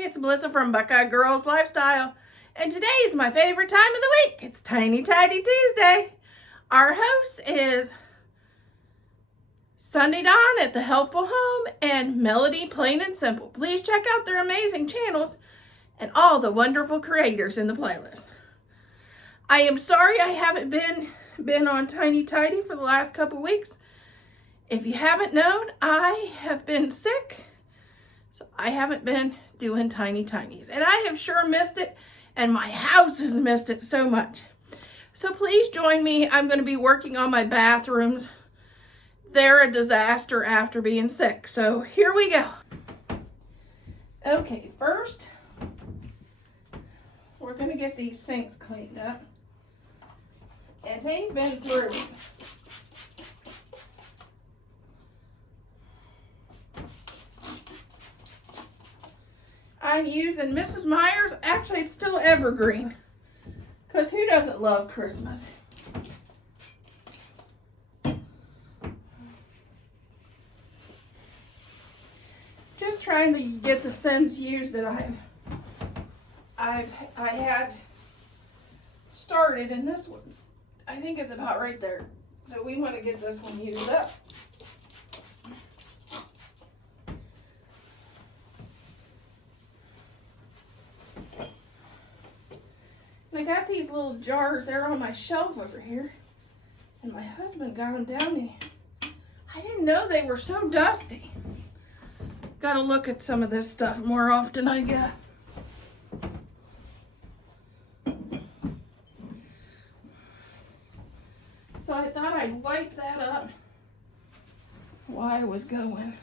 It's Melissa from Buckeye Girls Lifestyle, and today is my favorite time of the week. It's Tiny Tidy Tuesday. Our host is Sunday Dawn at the Helpful Home and Melody Plain and Simple. Please check out their amazing channels and all the wonderful creators in the playlist. I am sorry I haven't been on Tiny Tidy for the last couple weeks. If you haven't known, I have been sick, so I haven't been doing Tiny Tinies, and I have sure missed it, and my house has missed it so much. So please join me. I'm going to be working on my bathrooms. They're a disaster after being sick, so here we go. Okay, first we're going to get these sinks cleaned up, and they've been through. I'm using Mrs. Meyer's. Actually, it's still evergreen, because who doesn't love Christmas? Just trying to get the scents used that I had started, and this one's, I think it's about right there. So we want to get this one used up. I got these little jars there on my shelf over here, and my husband got them down in here. I didn't know they were so dusty. Gotta look at some of this stuff more often, I guess. So I thought I'd wipe that up while I was going.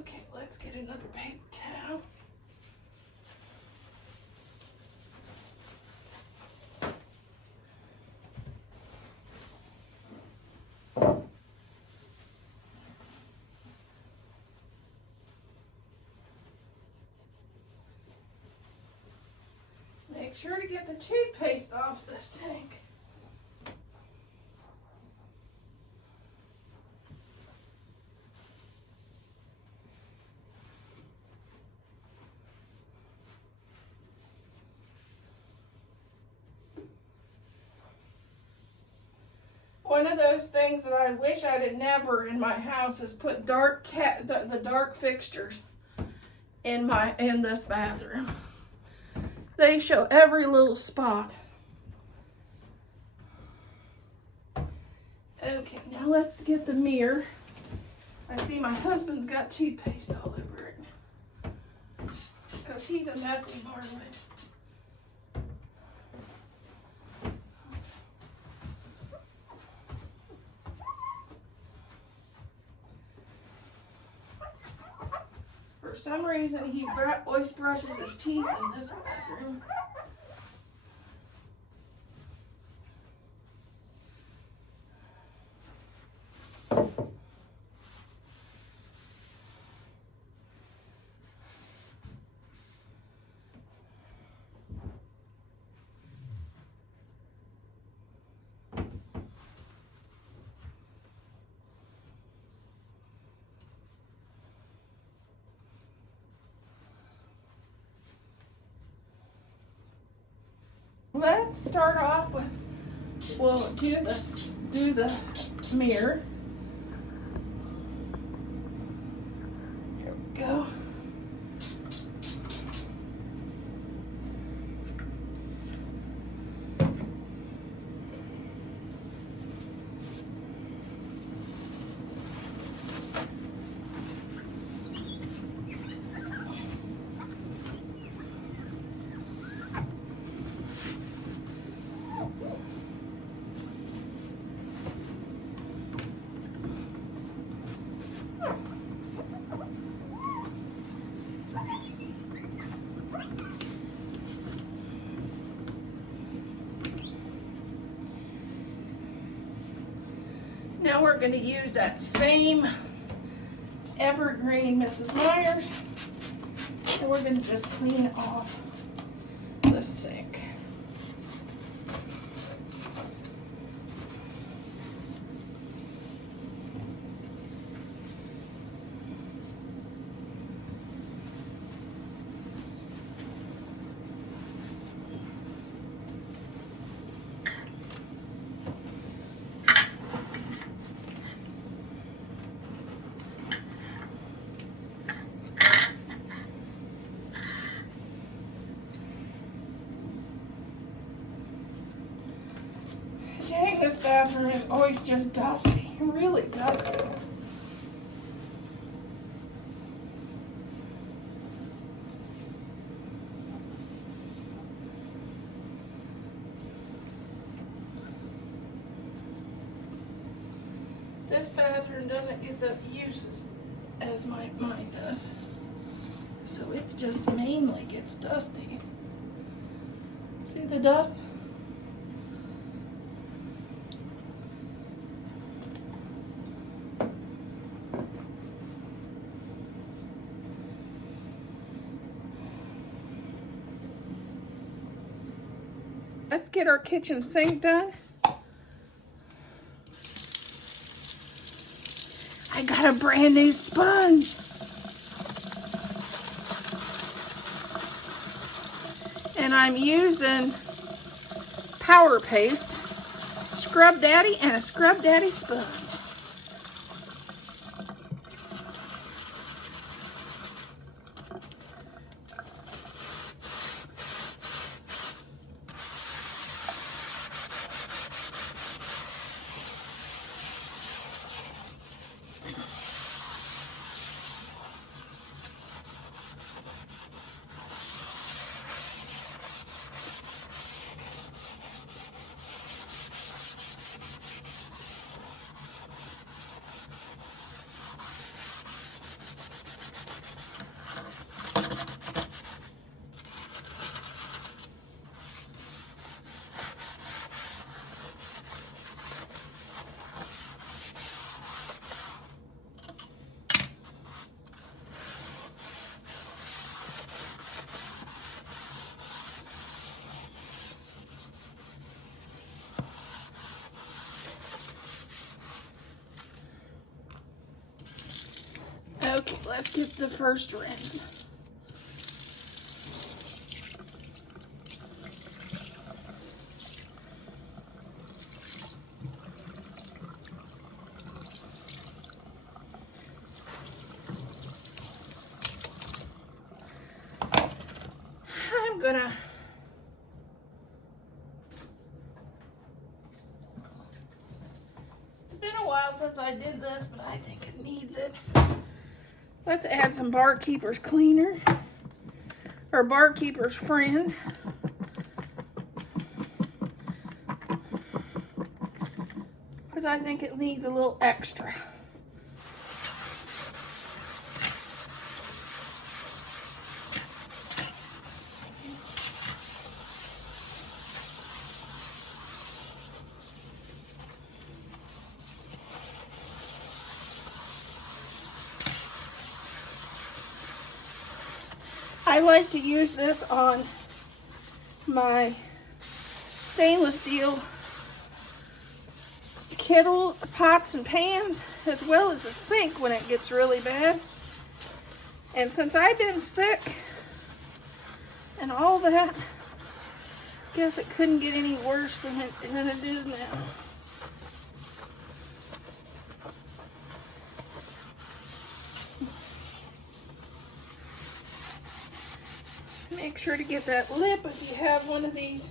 Okay, let's get another paper towel. Make sure to get the toothpaste off the sink. One of those things that I wish I'd have never in my house is put the dark fixtures in this bathroom. They show every little spot. Okay, now let's get the mirror. I see my husband's got toothpaste all over it, because he's a messy marlin. For some reason, he always brushes his teeth in this bathroom. Let's start off with, we'll do the mirror. Here we go. Now we're going to use that same evergreen Mrs. Myers, and we're going to just clean off the sink. Dang, this bathroom is always just dusty, really dusty. This bathroom doesn't get the uses as mine does. So it just mainly gets dusty. See the dust? Let's get our kitchen sink done. I got a brand new sponge. And I'm using Power Paste, Scrub Daddy, and a Scrub Daddy sponge. Okay, let's get the first rinse. I'm gonna It's been a while since I did this, but I think it needs it. Let's add some Barkeeper's Cleaner, or Barkeeper's Friend. Because I think it needs a little extra. I like to use this on my stainless steel kettle, pots, and pans, as well as the sink when it gets really bad. And since I've been sick and all that, I guess it couldn't get any worse than it is now. Make sure to get that lip if you have one of these,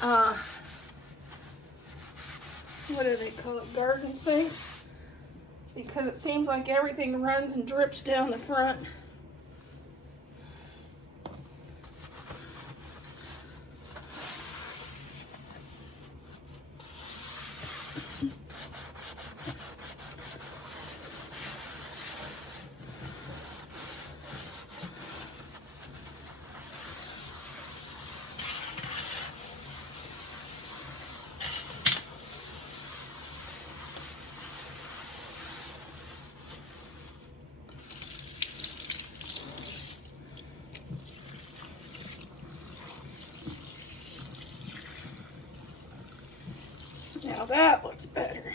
what do they call it, garden sinks, because it seems like everything runs and drips down the front. Now that looks better.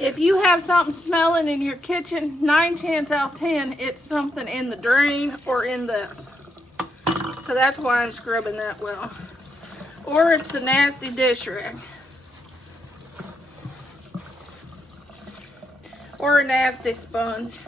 If you have something smelling in your kitchen, 9 chances out of 10, it's something in the drain or in this. So that's why I'm scrubbing that well. Or it's a nasty dish rag. Or a nasty sponge.